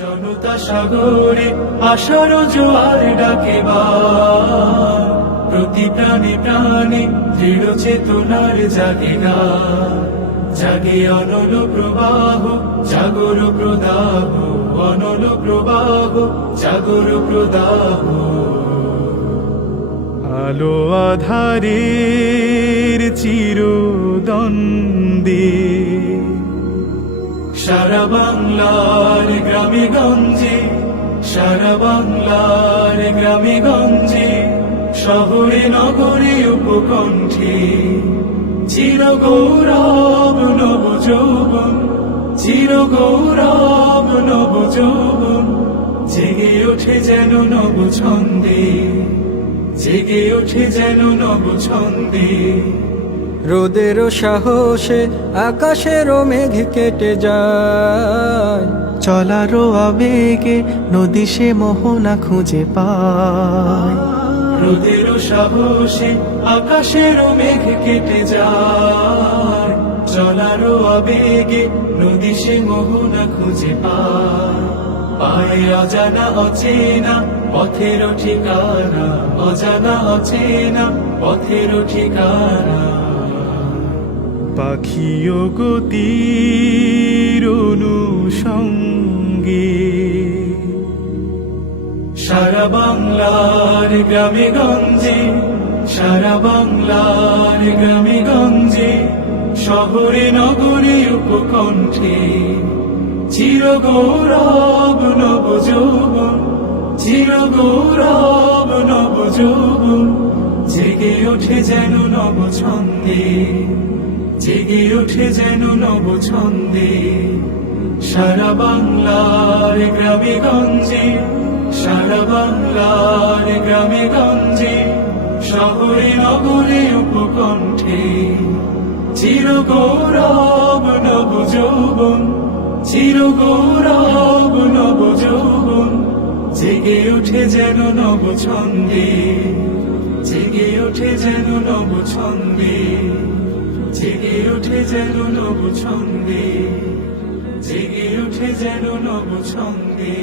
জনতা সাগরে আশার জোয়ার ডাকে বার, প্রতি প্রাণে প্রাণে দৃঢ় চেতনার জাগে গান। জাগে অনল প্রবাহ, জাগর প্রদাহ, অনল প্রবাহ, জাগর প্রদাহ। আলো আধারের চিরদ্বন্দ্বে সারা বাংলার গ্রামে গঞ্জে, সারা বাংলার গ্রামে গঞ্জে, শহরে নগরে উপকণ্ঠে চির গৌরব নব যৌবন, চির গৌরব নব যৌবন। জেগে ওঠে যেন নব ছন্দে, জেগে ওঠে যেন নব ছন্দে। রোদেরও সাহসে আকাশেরও মেঘ কেটে যায়, চলারও আবেগে নদী সে মোহনা খুঁজে পায়। রোদেরও সাহসে আকাশেরও মেঘ কেটে যায়, চলারও আবেগে নদী সে মোহনা খুঁজে পায়। পায় অজানা অচেনা পথের ঠিকানা, অজানা অচেনা পথের ঠিকানা। পাখিও গতির অনুষঙ্গে সারা বাংলার গ্রামে গঞ্জে, সারা বাংলার গ্রামে গঞ্জে, শহরে নগরে উপকণ্ঠে চির গৌরব নব যৌবন, চির গৌরব নব যৌবন। জেগে ওঠে যেন নব ছন্দে, জেগে ওঠে যেন নব ছন্দে। সারা বাংলার গ্রামে গঞ্জে, সারা বাংলার গ্রামে গঞ্জে, শহরে নগরে উপকণ্ঠে চির গৌরব নব যৌবন, চির গৌরব নব যৌবন। জেগে ওঠে যেন নব ছন্দে, জেগে ওঠে যেন নব ছন্দে, জেগে ওঠে যেন নব ছন্দে, জেগে ওঠে যেন নব ছন্দে।